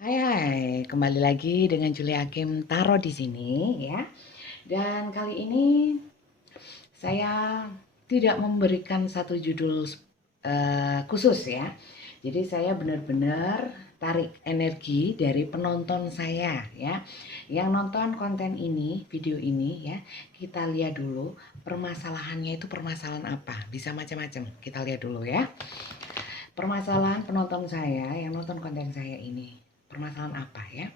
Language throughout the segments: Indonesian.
Hai hai, kembali lagi dengan Julia Hakim Tarot di sini ya. Dan kali ini saya tidak memberikan satu judul khusus ya. Jadi saya benar-benar tarik energi dari penonton saya ya. Yang nonton konten ini, video ini ya, kita lihat dulu permasalahannya itu permasalahan apa. Bisa macam-macam. Kita lihat dulu ya. Permasalahan penonton saya yang nonton konten saya ini. Permasalahan apa ya?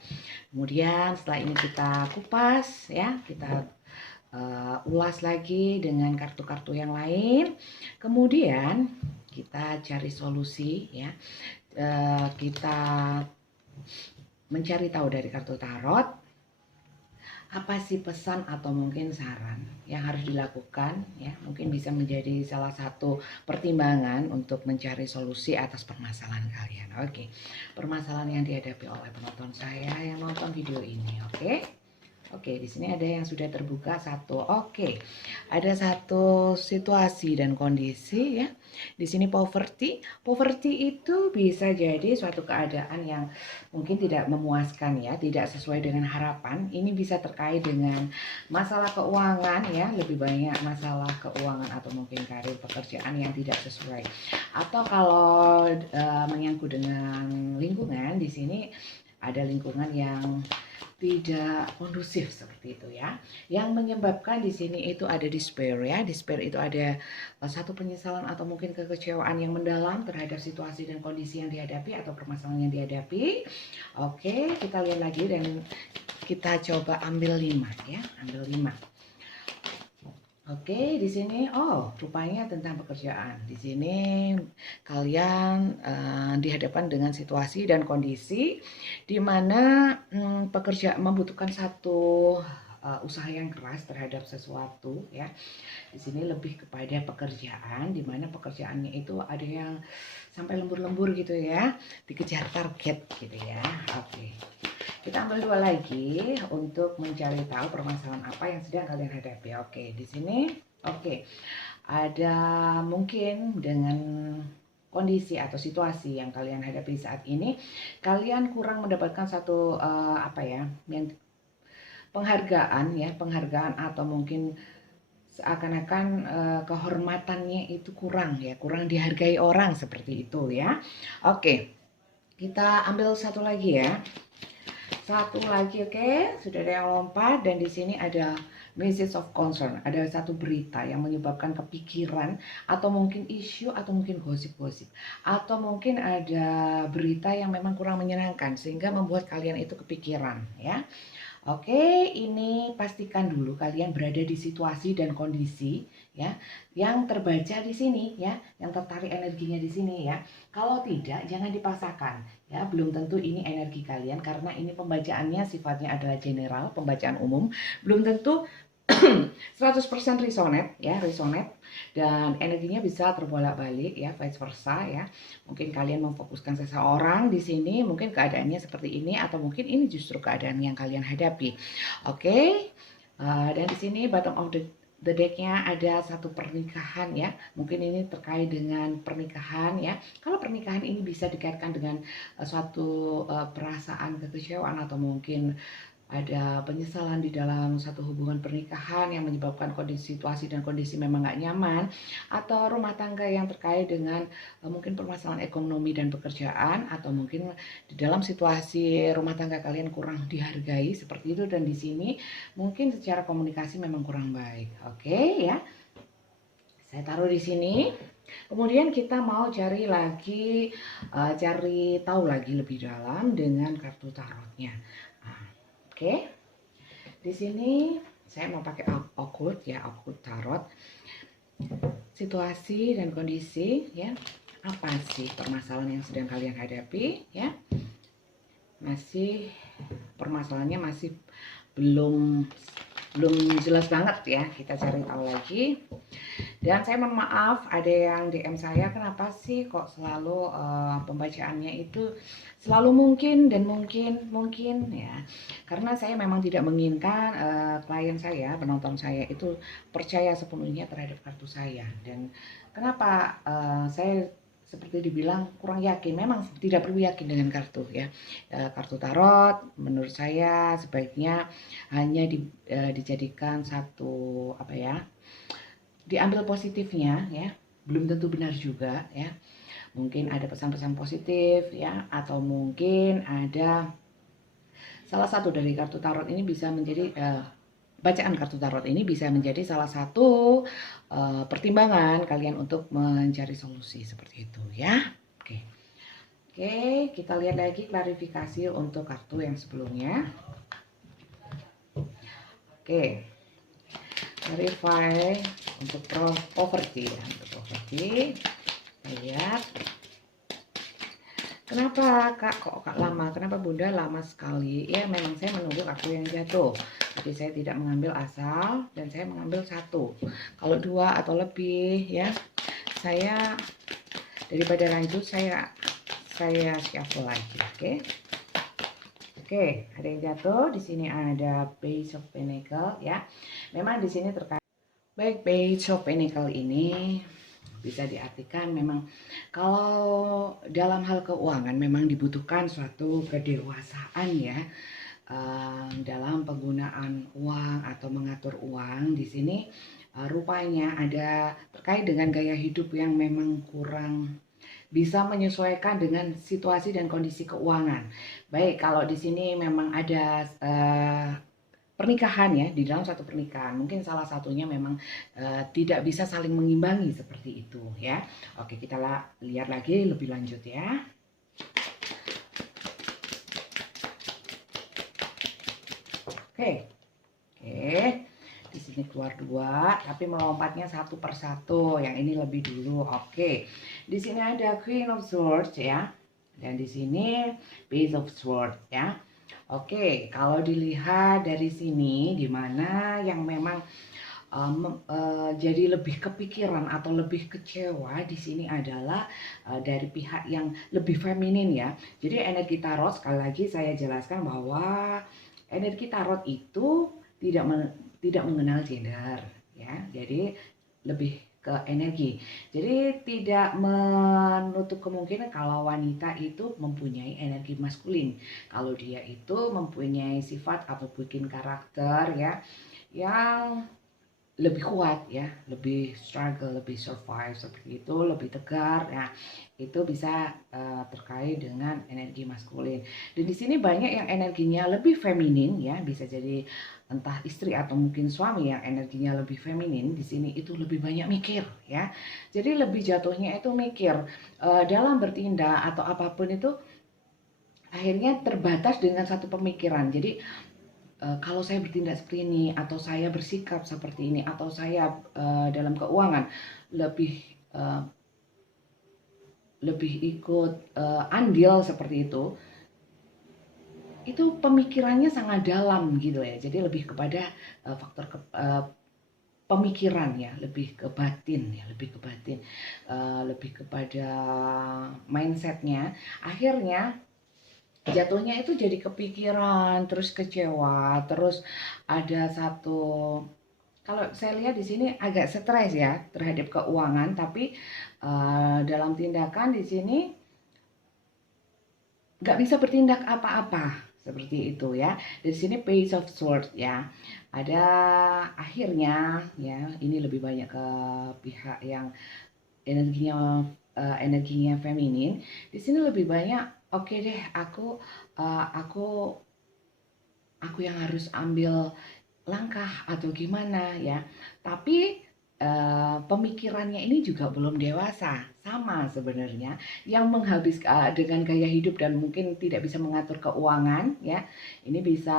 Kemudian setelah ini kita kupas ya, kita ulas lagi dengan kartu-kartu yang lain. Kemudian kita cari solusi ya. Kita mencari tahu dari kartu tarot apa sih pesan atau mungkin saran yang harus dilakukan ya, mungkin bisa menjadi salah satu pertimbangan untuk mencari solusi atas permasalahan kalian. Oke, permasalahan yang dihadapi oleh penonton saya yang nonton video ini. Oke. Oke, di sini ada yang sudah terbuka satu. Oke, ada satu situasi dan kondisi ya. Di sini poverty. Poverty itu bisa jadi suatu keadaan yang mungkin tidak memuaskan ya, tidak sesuai dengan harapan. Ini bisa terkait dengan masalah keuangan ya, lebih banyak masalah keuangan atau mungkin karir pekerjaan yang tidak sesuai. Atau kalau menyangkut dengan lingkungan, di sini ada lingkungan yang tidak kondusif seperti itu ya. Yang menyebabkan di sini itu ada despair ya. Despair itu ada satu penyesalan atau mungkin kekecewaan yang mendalam terhadap situasi dan kondisi yang dihadapi atau permasalahan yang dihadapi. Oke, kita lihat lagi dan kita coba ambil 5 ya, ambil 5. Oke, di sini rupanya tentang pekerjaan. Di sini kalian dihadapkan dengan situasi dan kondisi di mana pekerja membutuhkan satu usaha yang keras terhadap sesuatu ya. Di sini lebih kepada pekerjaan, di mana pekerjaannya itu ada yang sampai lembur-lembur gitu ya, dikejar target gitu ya. Oke. Kita ambil 2 lagi untuk mencari tahu permasalahan apa yang sedang kalian hadapi. Oke, di sini ada mungkin dengan kondisi atau situasi yang kalian hadapi saat ini, kalian kurang mendapatkan satu yang penghargaan atau mungkin seakan-akan kehormatannya itu kurang ya, kurang dihargai orang seperti itu ya. Oke, kita ambil satu lagi ya. Satu lagi, oke, sudah ada yang lompat dan di sini ada message of concern, ada satu berita yang menyebabkan kepikiran atau mungkin isu atau mungkin gosip-gosip atau mungkin ada berita yang memang kurang menyenangkan sehingga membuat kalian itu kepikiran ya. Oke, ini pastikan dulu kalian berada di situasi dan kondisi ya yang terbaca di sini ya, yang tertarik energinya di sini ya. Kalau tidak, jangan dipaksakan ya. Belum tentu ini energi kalian karena ini pembacaannya sifatnya adalah general, pembacaan umum. Belum tentu 100% resonate ya, resonate dan energinya bisa terbolak-balik ya, vice versa ya. Mungkin kalian memfokuskan seseorang di sini, mungkin keadaannya seperti ini atau mungkin ini justru keadaan yang kalian hadapi. Oke. Dan di sini bottom of the deck-nya ada satu pernikahan ya. Mungkin ini terkait dengan pernikahan ya. Kalau pernikahan ini bisa dikaitkan dengan suatu perasaan kekecewaan atau mungkin ada penyesalan di dalam satu hubungan pernikahan yang menyebabkan kondisi situasi dan kondisi memang nggak nyaman, atau rumah tangga yang terkait dengan mungkin permasalahan ekonomi dan pekerjaan, atau mungkin di dalam situasi rumah tangga kalian kurang dihargai seperti itu, dan di sini mungkin secara komunikasi memang kurang baik. Oke ya, saya taruh di sini. Kemudian kita mau cari lagi, cari tahu lagi lebih dalam dengan kartu tarotnya. Oke, di sini saya mau pakai occult ya, occult tarot. Situasi dan kondisi ya, apa sih permasalahan yang sedang kalian hadapi ya? Masih permasalahannya masih belum jelas banget ya. Kita cari tahu lagi. Dan saya mohon maaf, ada yang DM saya, kenapa sih kok selalu pembacaannya itu selalu mungkin dan mungkin ya. Karena saya memang tidak menginginkan klien saya, penonton saya itu percaya sepenuhnya terhadap kartu saya. Dan kenapa saya seperti dibilang kurang yakin. Memang tidak perlu yakin dengan kartu ya. Kartu tarot menurut saya sebaiknya hanya dijadikan satu apa ya, diambil positifnya ya, belum tentu benar juga ya. Mungkin ada pesan-pesan positif ya, atau mungkin ada salah satu dari kartu tarot ini bisa menjadi bacaan kartu tarot ini bisa menjadi salah satu pertimbangan kalian untuk mencari solusi seperti itu ya. Oke. Oke, kita lihat lagi klarifikasi untuk kartu yang sebelumnya. Oke. Clarify untuk poverty ya, untuk poverty. Lihat. Kenapa Kak kok lama? Kenapa Bunda lama sekali? Ya memang saya menunggu kartu yang jatuh. Jadi saya tidak mengambil asal dan saya mengambil satu. Kalau dua atau lebih ya, saya daripada lanjut saya shuffle lagi, oke? Oke, ada yang jatuh. Di sini ada Page of Pentacle ya. Memang di sini terkait baik Page of Pentacle ini bisa diartikan memang kalau dalam hal keuangan memang dibutuhkan suatu kedewasaan ya dalam penggunaan uang atau mengatur uang. Di sini rupanya ada terkait dengan gaya hidup yang memang kurang bisa menyesuaikan dengan situasi dan kondisi keuangan. Baik, kalau di sini memang ada pernikahan ya, di dalam satu pernikahan mungkin salah satunya memang tidak bisa saling mengimbangi seperti itu ya. Oke, kita lihat lagi lebih lanjut ya. Oke, di sini keluar dua, tapi melompatnya satu persatu. Yang ini lebih dulu. Oke, di sini ada Queen of Swords ya, dan di sini Page of Swords ya. Oke, kalau dilihat dari sini, di mana yang memang jadi lebih kepikiran atau lebih kecewa di sini adalah dari pihak yang lebih feminin ya. Jadi energi tarot, sekali lagi saya jelaskan bahwa energi tarot itu tidak mengenal gender ya. Jadi lebih ke energi. Jadi tidak menutup kemungkinan kalau wanita itu mempunyai energi maskulin. Kalau dia itu mempunyai sifat atau bikin karakter ya yang lebih kuat ya, lebih struggle, lebih survive seperti itu, lebih tegar. Nah, itu bisa terkait dengan energi maskulin. Dan di sini banyak yang energinya lebih feminin ya, bisa jadi entah istri atau mungkin suami yang energinya lebih feminin. Di sini itu lebih banyak mikir ya. Jadi lebih jatuhnya itu mikir dalam bertindak atau apapun itu akhirnya terbatas dengan satu pemikiran. Jadi kalau saya bertindak seperti ini atau saya bersikap seperti ini atau saya dalam keuangan lebih ikut andil seperti itu pemikirannya sangat dalam gitu ya. Jadi lebih kepada faktor pemikiran ya, lebih ke batin ya, lebih kepada mindsetnya. Akhirnya jatuhnya itu jadi kepikiran, terus kecewa, terus ada satu, kalau saya lihat di sini agak stres ya terhadap keuangan, tapi dalam tindakan di sini nggak bisa bertindak apa-apa seperti itu ya. Dari sini Page of Swords ya, ada akhirnya ya, ini lebih banyak ke pihak yang energinya feminin. Di sini lebih banyak oke deh, aku yang harus ambil langkah atau gimana ya. Tapi pemikirannya ini juga belum dewasa, sama sebenarnya yang menghabiskan dengan gaya hidup dan mungkin tidak bisa mengatur keuangan ya. Ini bisa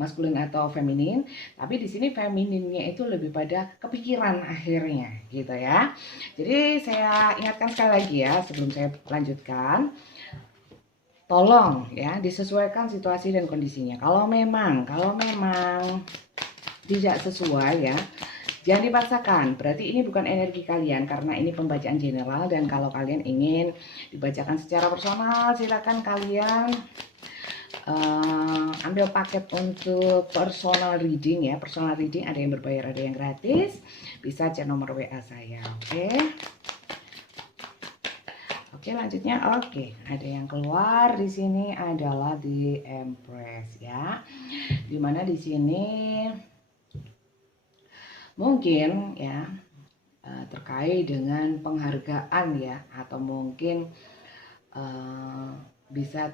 maskulin atau feminin, tapi di sini femininnya itu lebih pada kepikiran akhirnya gitu ya. Jadi saya ingatkan sekali lagi ya sebelum saya lanjutkan, tolong ya disesuaikan situasi dan kondisinya. Kalau memang tidak sesuai ya, jangan dipaksakan. Berarti ini bukan energi kalian karena ini pembacaan general, dan kalau kalian ingin dibacakan secara personal silakan kalian ambil paket untuk personal reading ya. Personal reading ada yang berbayar, ada yang gratis. Bisa cek nomor WA saya, oke? Oke, lanjutnya ada yang keluar di sini adalah The Empress ya. Dimana di sini mungkin ya terkait dengan penghargaan ya, atau mungkin bisa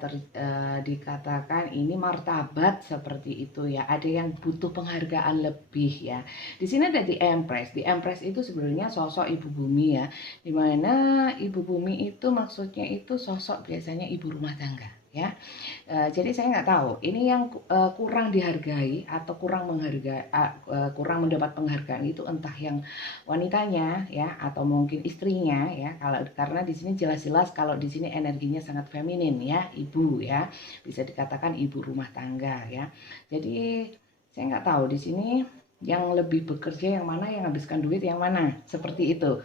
dikatakan ini martabat seperti itu ya. Ada yang butuh penghargaan lebih ya. Di sini ada The Empress. The Empress itu sebenarnya sosok ibu bumi ya. Dimana ibu bumi itu maksudnya itu sosok biasanya ibu rumah tangga ya. Jadi saya nggak tahu ini yang kurang dihargai atau kurang menghargai, kurang mendapat penghargaan itu entah yang wanitanya ya atau mungkin istrinya ya. Karena di sini jelas-jelas kalau di sini energinya sangat feminin ya, ibu ya, bisa dikatakan ibu rumah tangga ya. Jadi saya nggak tahu di sini yang lebih bekerja yang mana, yang habiskan duit yang mana, seperti itu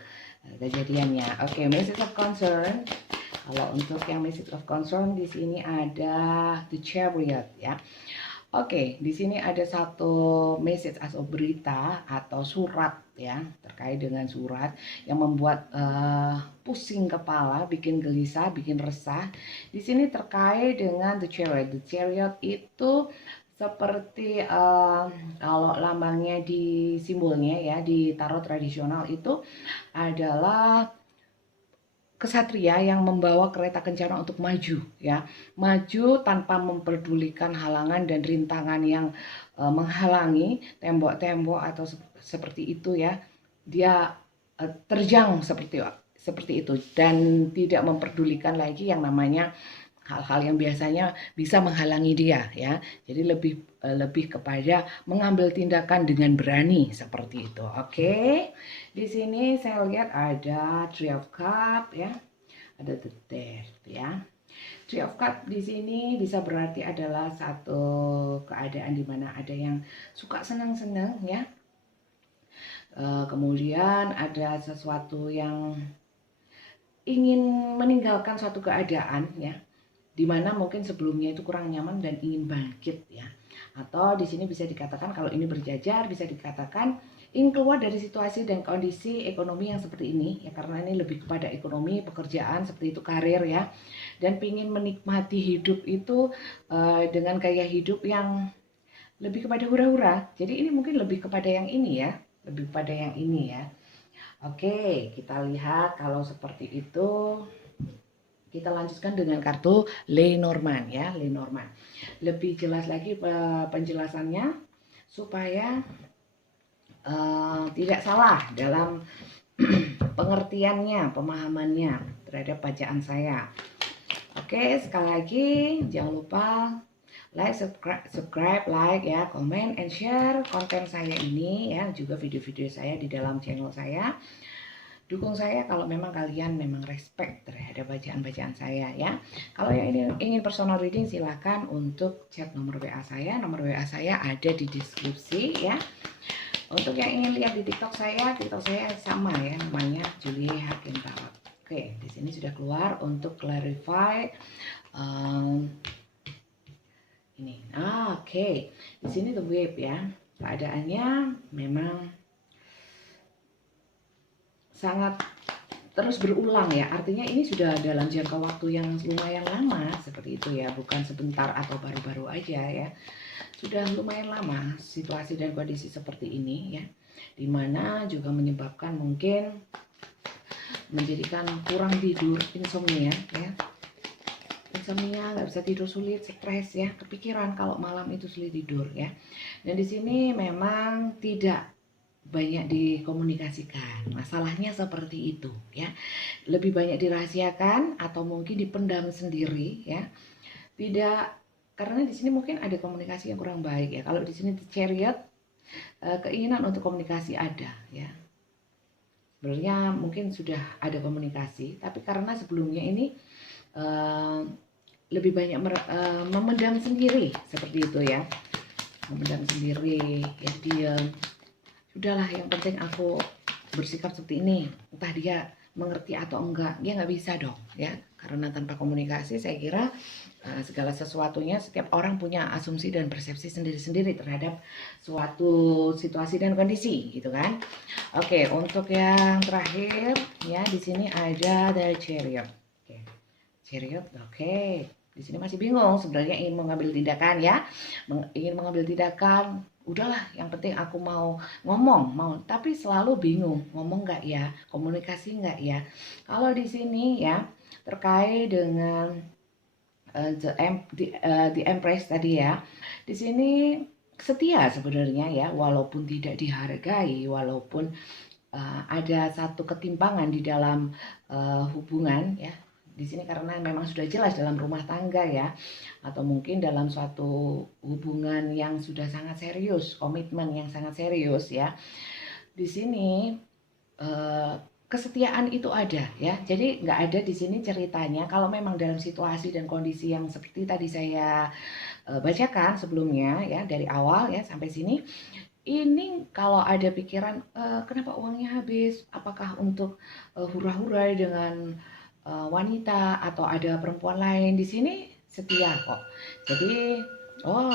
kejadiannya. Oke, message of concern. Kalau untuk yang message of concern di sini ada The Chariot ya. Oke, di sini ada satu message atau berita atau surat ya, terkait dengan surat yang membuat pusing kepala, bikin gelisah, bikin resah. Di sini terkait dengan The Chariot. The Chariot itu seperti kalau lambangnya di simbolnya ya di tarot tradisional itu adalah kesatria yang membawa kereta kencana untuk maju ya, maju tanpa memperdulikan halangan dan rintangan yang menghalangi tembok-tembok atau seperti itu ya. Dia terjang seperti itu dan tidak memperdulikan lagi yang namanya hal-hal yang biasanya bisa menghalangi dia ya. Jadi lebih kepada mengambil tindakan dengan berani seperti itu. Oke. Di sini saya lihat ada Three of Cups ya. Ada The Death ya. Three of Cups di sini bisa berarti adalah satu keadaan di mana ada yang suka senang-senang ya. Kemudian ada sesuatu yang ingin meninggalkan suatu keadaan ya, dimana mungkin sebelumnya itu kurang nyaman dan ingin bangkit ya. Atau di sini bisa dikatakan kalau ini berjajar bisa dikatakan ingin keluar dari situasi dan kondisi ekonomi yang seperti ini ya, karena ini lebih kepada ekonomi, pekerjaan seperti itu, karir ya, dan ingin menikmati hidup itu dengan gaya hidup yang lebih kepada hura-hura. Jadi ini mungkin lebih kepada yang ini ya, lebih kepada yang ini ya. Oke, kita lihat kalau seperti itu. Kita lanjutkan dengan kartu Lenormand ya, Lenormand. Lebih jelas lagi penjelasannya supaya tidak salah dalam pengertiannya, pemahamannya terhadap bacaan saya. Oke, sekali lagi jangan lupa like, subscribe, like ya, comment and share konten saya ini ya, juga video-video saya di dalam channel saya. Dukung saya kalau memang kalian memang respect terhadap bacaan-bacaan saya ya. Kalau yang ingin personal reading silahkan untuk chat nomor WA saya. Nomor WA saya ada di deskripsi ya. Untuk yang ingin lihat di TikTok saya sama ya, namanya Julie Hakim Tarot. Oke, di sini sudah keluar untuk clarify ini. Oke. Di sini the wave ya. Keadaannya memang sangat terus berulang ya, artinya ini sudah dalam jangka waktu yang lumayan lama seperti itu ya, bukan sebentar atau baru-baru aja ya, sudah lumayan lama situasi dan kondisi seperti ini ya, dimana juga menyebabkan mungkin menjadikan kurang tidur, insomnia ya, insomnia, nggak bisa tidur, sulit, stres ya, kepikiran kalau malam itu sulit tidur ya. Dan di sini memang tidak banyak dikomunikasikan, masalahnya seperti itu ya, lebih banyak dirahasiakan atau mungkin dipendam sendiri ya, tidak, karena di sini mungkin ada komunikasi yang kurang baik ya. Kalau di sini Chariot, keinginan untuk komunikasi ada ya, sebenarnya mungkin sudah ada komunikasi, tapi karena sebelumnya ini lebih banyak memendam sendiri seperti itu ya, memendam sendiri ya, diam. Udahlah, yang penting aku bersikap seperti ini, entah dia mengerti atau enggak, dia nggak bisa dong ya, karena tanpa komunikasi saya kira segala sesuatunya, setiap orang punya asumsi dan persepsi sendiri-sendiri terhadap suatu situasi dan kondisi gitu kan. Oke, untuk yang terakhir ya, di sini ada The Chariot. Oke. Chariot, oke. Di sini masih bingung sebenarnya ingin mengambil tindakan ya. Ingin mengambil tindakan, udahlah yang penting aku mau ngomong, mau tapi selalu bingung, ngomong nggak ya, komunikasi nggak ya. Kalau di sini ya terkait dengan the Empress tadi ya. Di sini setia sebenarnya ya, walaupun tidak dihargai, walaupun ada satu ketimpangan di dalam hubungan ya. Di sini karena memang sudah jelas dalam rumah tangga ya, atau mungkin dalam suatu hubungan yang sudah sangat serius, komitmen yang sangat serius ya. Di sini kesetiaan itu ada ya. Jadi nggak ada di sini ceritanya kalau memang dalam situasi dan kondisi yang seperti tadi saya bacakan sebelumnya ya dari awal ya sampai sini. Ini kalau ada pikiran kenapa uangnya habis? Apakah untuk hura-hura dengan wanita atau ada perempuan lain di sini setia kok. Jadi oh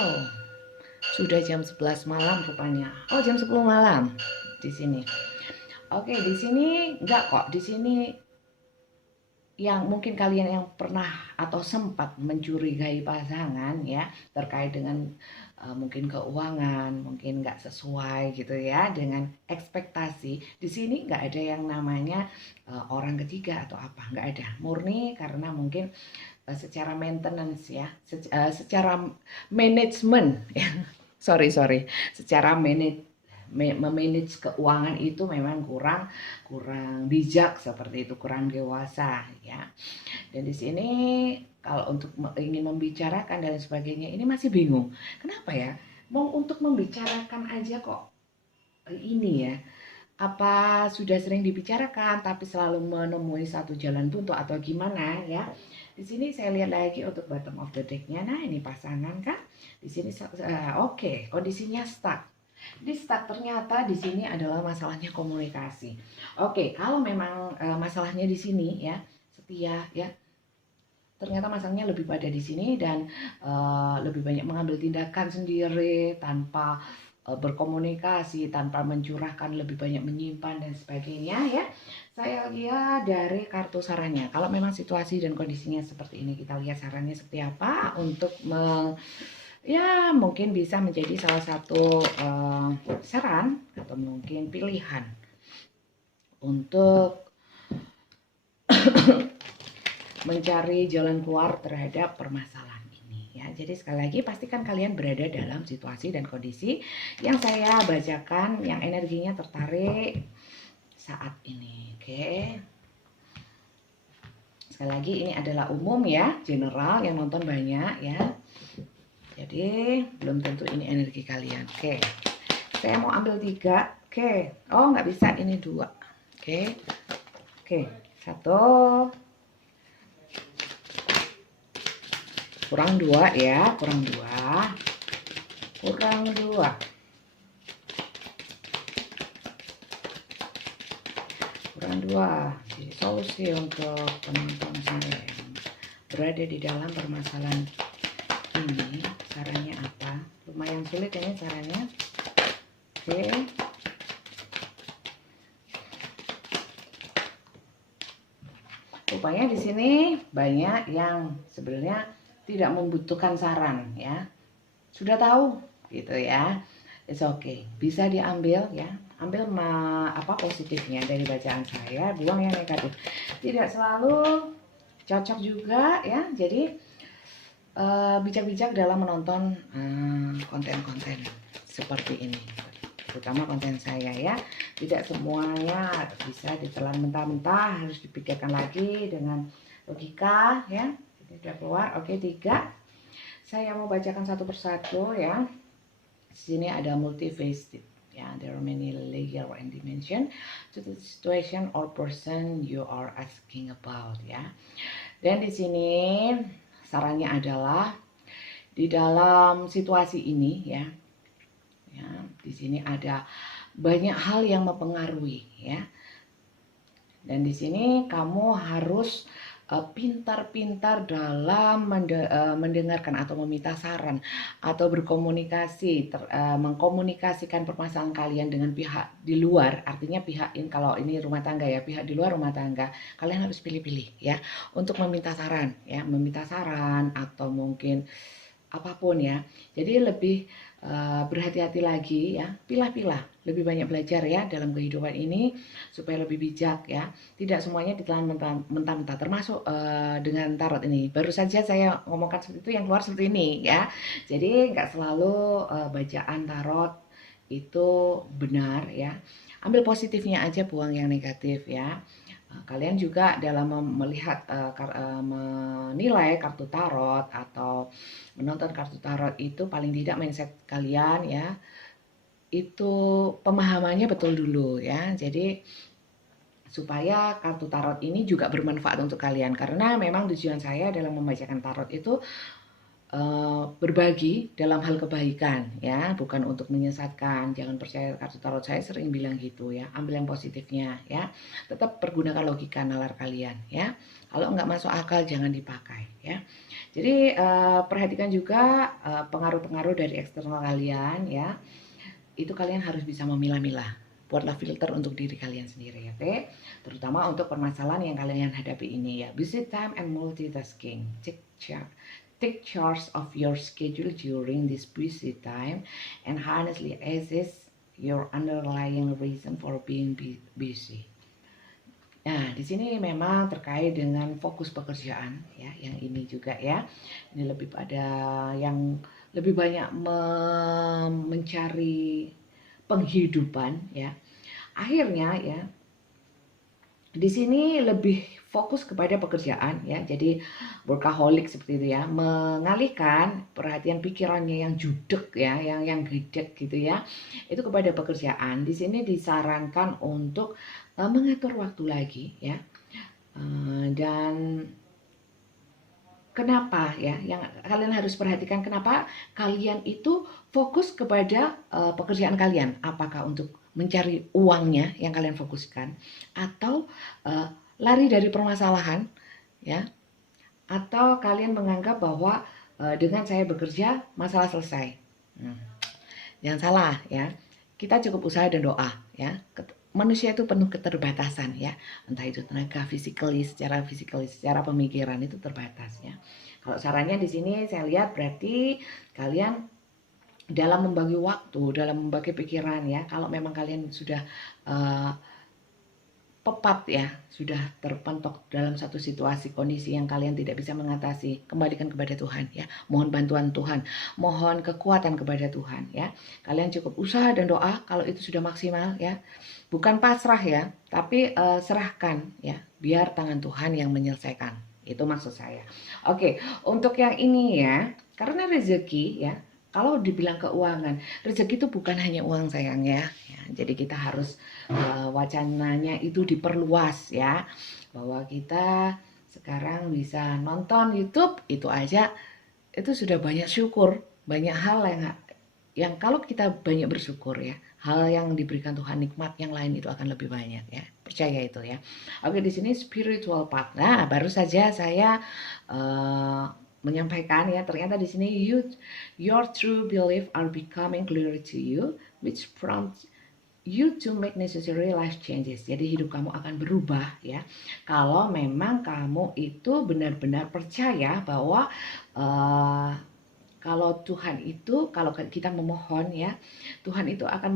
sudah jam 11 malam rupanya. Oh jam 10 malam di sini. Oke, di sini enggak kok. Di sini yang mungkin kalian yang pernah atau sempat mencurigai pasangan ya terkait dengan mungkin keuangan, mungkin nggak sesuai gitu ya dengan ekspektasi. Di sini nggak ada yang namanya orang ketiga atau apa, nggak ada. Murni karena mungkin secara maintenance ya, secara manajemen ya. Sorry, secara memanage keuangan itu memang kurang bijak seperti itu, kurang dewasa ya. Dan di sini kalau untuk ingin membicarakan dan sebagainya ini masih bingung. Kenapa ya? Mau untuk membicarakan aja kok ini ya. Apa sudah sering dibicarakan tapi selalu menemui satu jalan buntu atau gimana ya? Di sini saya lihat lagi untuk bottom of the deck-nya. Nah, ini pasangan kan. Di sini oke, kondisinya stuck. Di stuck ternyata di sini adalah masalahnya komunikasi. Oke, kalau memang masalahnya di sini ya, setia ya. Ternyata masalahnya lebih pada di sini dan lebih banyak mengambil tindakan sendiri tanpa berkomunikasi, tanpa mencurahkan, lebih banyak menyimpan dan sebagainya ya. Saya lihat dari kartu sarannya. Kalau memang situasi dan kondisinya seperti ini, kita lihat sarannya seperti apa untuk ya mungkin bisa menjadi salah satu saran atau mungkin pilihan untuk mencari jalan keluar terhadap permasalahan ini ya. Jadi sekali lagi pastikan kalian berada dalam situasi dan kondisi yang saya bacakan yang energinya tertarik saat ini. Oke. Sekali lagi ini adalah umum ya, general yang nonton banyak ya. Jadi belum tentu ini energi kalian. Oke, saya mau ambil 3. Oke, oh nggak bisa ini 2. Oke, 1 kurang 2 ya, kurang 2 Jadi solusi untuk teman-teman saya yang berada di dalam permasalahan ini, caranya apa? Lumayan sulit ini caranya. Oke. Rupanya di sini banyak yang sebenarnya tidak membutuhkan saran ya. Sudah tahu gitu ya. It's okay. Bisa diambil ya. Ambil apa positifnya dari bacaan saya, buang yang negatif. Tidak selalu cocok juga ya. Jadi bijak-bijak dalam menonton konten-konten seperti ini, terutama konten saya ya. Tidak semuanya bisa ditelan mentah-mentah, harus dipikirkan lagi dengan logika ya. Ini sudah keluar. Oke, 3. Saya mau bacakan satu persatu ya. Di sini ada multifaceted ya, there are many layer and dimension to the situation or person you are asking about ya. Dan di sini sarannya adalah di dalam situasi ini ya, di sini ada banyak hal yang mempengaruhi ya. Dan di sini kamu harus pintar-pintar dalam mendengarkan atau meminta saran atau berkomunikasi, mengkomunikasikan permasalahan kalian dengan pihak di luar, artinya pihak ini, kalau ini rumah tangga ya, pihak di luar rumah tangga, kalian harus pilih-pilih ya untuk meminta saran ya, meminta saran atau mungkin apapun ya. Jadi lebih berhati-hati lagi ya, pilah-pilah, lebih banyak belajar ya dalam kehidupan ini supaya lebih bijak ya. Tidak semuanya ditelan mentah-mentah, termasuk dengan tarot ini. Baru saja saya ngomongkan seperti itu, yang keluar seperti ini ya. Jadi nggak selalu bacaan tarot itu benar ya. Ambil positifnya aja, buang yang negatif ya. Kalian juga dalam melihat menilai kartu tarot atau menonton kartu tarot itu paling tidak mindset kalian ya itu pemahamannya betul dulu ya. Jadi supaya kartu tarot ini juga bermanfaat untuk kalian, karena memang tujuan saya dalam membacakan tarot itu berbagi dalam hal kebaikan ya, bukan untuk menyesatkan. Jangan percaya kartu tarot, saya sering bilang gitu ya, ambil yang positifnya ya, tetap pergunakan logika nalar kalian ya. Kalau nggak masuk akal jangan dipakai ya. Jadi perhatikan juga pengaruh-pengaruh dari eksternal kalian ya, itu kalian harus bisa memilah-milah. Buatlah filter untuk diri kalian sendiri ya, oke? Terutama untuk permasalahan yang kalian hadapi ini ya. Busy time and multitasking. Take charge of your schedule during this busy time and honestly assess your underlying reason for being busy. Nah, di sini memang terkait dengan fokus pekerjaan ya, yang ini juga ya. Ini lebih pada yang lebih banyak mencari penghidupan ya. Akhirnya ya, di sini lebih fokus kepada pekerjaan ya, jadi workaholic seperti itu ya, mengalihkan perhatian pikirannya yang judek ya, yang gedek gitu ya, itu kepada pekerjaan. Di sini disarankan untuk mengatur waktu lagi ya, dan kenapa ya, yang kalian harus perhatikan, kenapa kalian itu fokus kepada pekerjaan kalian, apakah untuk mencari uangnya yang kalian fokuskan, atau lari dari permasalahan ya, atau kalian menganggap bahwa dengan saya bekerja masalah selesai. Jangan salah ya, kita cukup usaha dan doa ya. Manusia itu penuh keterbatasan ya, entah itu tenaga secara secara pemikiran itu terbatas ya. Kalau sarannya di sini saya lihat berarti kalian dalam membagi waktu, dalam membagi pikiran ya, kalau memang kalian sudah pepat ya, sudah terpentok dalam satu situasi kondisi yang kalian tidak bisa mengatasi, kembalikan kepada Tuhan ya. Mohon bantuan Tuhan, mohon kekuatan kepada Tuhan ya. Kalian cukup usaha dan doa kalau itu sudah maksimal ya. Bukan pasrah ya, tapi serahkan ya, biar tangan Tuhan yang menyelesaikan. Itu maksud saya. Oke, untuk yang ini ya, karena rezeki ya, kalau dibilang keuangan, rezeki itu bukan hanya uang sayang ya. Jadi kita harus wacananya itu diperluas ya, bahwa kita sekarang bisa nonton YouTube itu aja, itu sudah banyak syukur, banyak hal yang kalau kita banyak bersyukur ya, hal yang diberikan Tuhan, nikmat yang lain itu akan lebih banyak ya, percaya itu ya. Oke, di sini spiritual path. Nah, baru saja saya menyampaikan ya, ternyata di sini your true belief are becoming clear to you, which prompts you to make necessary life changes. Jadi hidup kamu akan berubah ya, kalau memang kamu itu benar-benar percaya bahwa kalau Tuhan itu, kalau kita memohon ya, Tuhan itu akan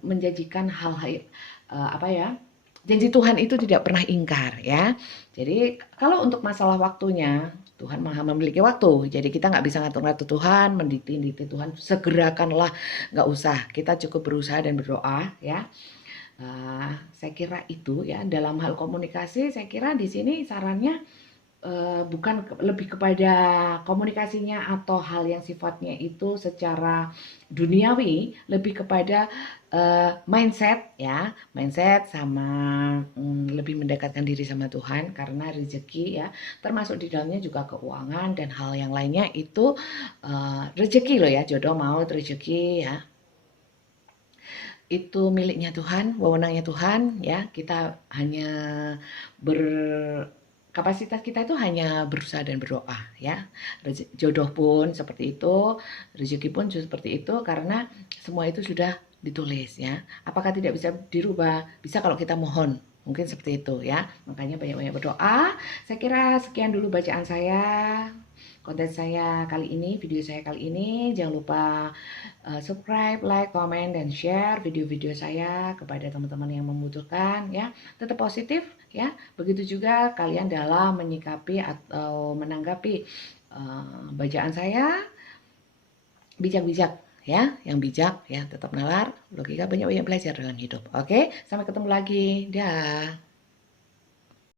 menjanjikan hal-hal apa ya, janji Tuhan itu tidak pernah ingkar ya. Jadi kalau untuk masalah waktunya, Tuhan maha memiliki waktu, jadi kita nggak bisa ngatur-ngatur Tuhan, mendikte Tuhan, segerakanlah, nggak usah. Kita cukup berusaha dan berdoa ya. Saya kira itu ya, dalam hal komunikasi, saya kira di sini sarannya bukan lebih kepada komunikasinya atau hal yang sifatnya itu secara duniawi, lebih kepada mindset ya, mindset sama lebih mendekatkan diri sama Tuhan, karena rezeki ya, termasuk di dalamnya juga keuangan dan hal yang lainnya itu rezeki loh ya, jodoh maut rezeki ya, itu miliknya Tuhan, wewenangnya Tuhan ya. Kita hanya Kapasitas kita itu hanya berusaha dan berdoa ya. Jodoh pun seperti itu, rezeki pun seperti itu karena semua itu sudah ditulis ya. Apakah tidak bisa dirubah? Bisa kalau kita mohon. Mungkin seperti itu ya. Makanya banyak-banyak berdoa. Saya kira sekian dulu bacaan saya. Konten saya kali ini, video saya kali ini. Jangan lupa subscribe, like, comment, dan share video-video saya kepada teman-teman yang membutuhkan ya. Tetap positif ya. Begitu juga kalian dalam menyikapi atau menanggapi bacaan saya, bijak-bijak ya, yang bijak ya, tetap nalar, logika, banyak-banyak belajar dalam hidup. Oke, sampai ketemu lagi. Dah.